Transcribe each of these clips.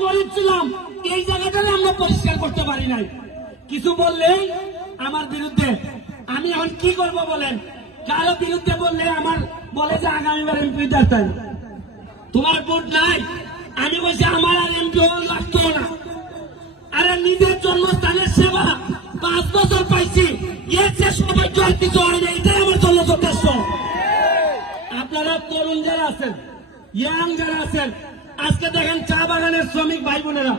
গরিব ছিলাম, এই জায়গাটা আমরা পরিষ্কার করতে পারি নাই। কিছু বললেই আমার বিরুদ্ধে। আমি এখন কি করব বলেন? কারো বিরুদ্ধে বললে আমার বলে যে আগামীবার এমপি দাঁড়াই, তোমার ভোট নাই। আমি বলছি আমার আর এমপি লাগতো না। আরে নিজের জন্মস্থানের সেবা 5 বছর পাইছি, এর যে সবাই জয় কিছু হয় না, এটাই আমার জন্য যথেষ্ট। আপনারা তরুণ যারা আছেন, ইয়াং যারা আছেন, আজকে দেখেন চা বাগানের শ্রমিক ভাই বোনেরা,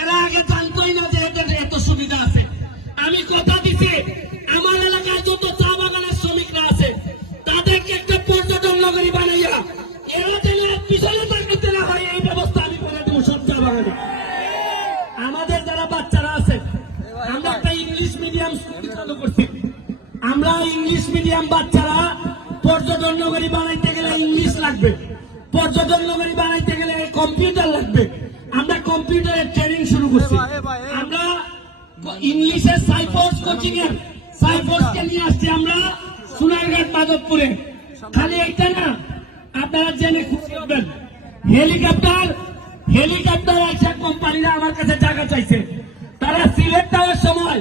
এরা আগে জানতোই না যে এদের এত সুবিধা আছে। আমি কথা দিচ্ছি, আমার এলাকায় যত চা বাগানের শ্রমিকরা আছে তাদেরকে একটা পর্যটন নগরী বানাইয়া এরা যেন পিছনে তাকাতে না হয়, এই ব্যবস্থা আমি করে দেবো সব চা বাগানে। আমাদের যারা বাচ্চারা আছে, আমরা একটা ইংলিশ মিডিয়াম স্কুল চালু করছি। আমরা ইংলিশ মিডিয়াম বাচ্চারা পর্যটন নগরী বানাইতে গেলে ইংলিশ লাগবে, পর্যটন নগরী বানাইতে গেলে কম্পিউটার লাগবে। আমরা কম্পিউটারের ট্রেনিং শুরু করছি। আমরা ইংলিশের সাইফোর্স কোচিং এর সাইফোর্সকে নিয়ে আসছি আমরা সোনারঘাট মাধবপুরে। খালি একটা না, আপনারা জেনে খুশি হবেন, হেলিকপ্টার একটা কোম্পানিরা আমার কাছে টাকা চাইছে। তারা সিলেট যাওয়ার সময়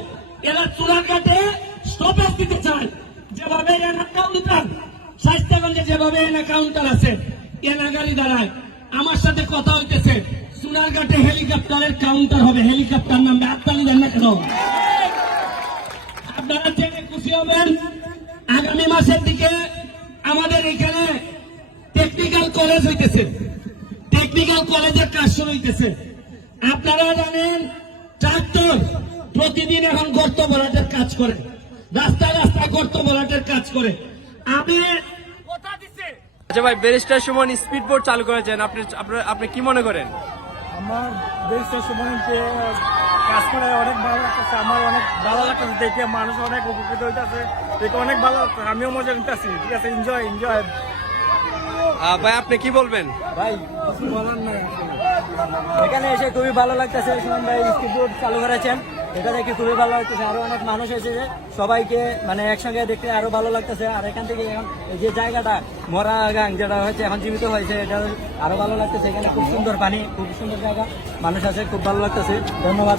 এরা সোনারঘাটে স্টপেজ দিতে চায়। যেভাবে এনা কাউন্টার স্বাস্থ্যগঞ্জে যেভাবে এনা কাউন্টার আছে, এনা গাড়ি দাঁড়ায়। আমার সাথে কথা হইতেছে, সোনারঘাটে হেলিকপ্টারের কাউন্টার হবে, হেলিকপ্টার নামবে। আপনারা জানেন না কেন? আপনারা জেনে খুশি হবেন, আগামী মাসের দিকে আমাদের এখানে টেকনিক্যাল কলেজ হইতেছে, টেকনিক্যাল কলেজের কাজ শুরু হইতেছে। আপনারা জানেন ট্রাক্টর প্রতিদিন এখন গর্ত ভরাটের কাজ করে, রাস্তায় রাস্তায় গর্ত ভরাটের কাজ করে। আমি কথা দিচ্ছি। আচ্ছা ভাই, ব্যারিস্টার সুমন স্পিড বোট চালু করেছেন, আপনি কি মনে করেন? আমার ব্যারিস্টার সুমনকে কাজ করে অনেক ভালো লাগতেছে, আমার অনেক ভালো লাগতেছে দেখে, মানুষ অনেক উপকৃত হইতেছে দেখে অনেক ভালো লাগতেছে, আমিও মজা নিতেছি। ঠিক আছে, এনজয়। ভাই আপনি কি বলবেন? ভাই কিছু বলার নাই, এখানে এসে খুবই ভালো লাগতেছে। সুমন ভাই স্পিড বোট চালু করেছেন, এটা দেখে খুবই ভালো লাগতেছে। আরো অনেক মানুষ এসেছে, সবাইকে মানে একসঙ্গে দেখতে আরো ভালো লাগতেছে। আর এখান থেকে এখন এই যে জায়গাটা মরা গাং যেটা হচ্ছে এখন জীবিত হয়েছে, এটা আরো ভালো লাগতেছে। এখানে খুব সুন্দর পানি, খুব সুন্দর জায়গা, মানুষ আছে, খুব ভালো লাগতেছে। ধন্যবাদ।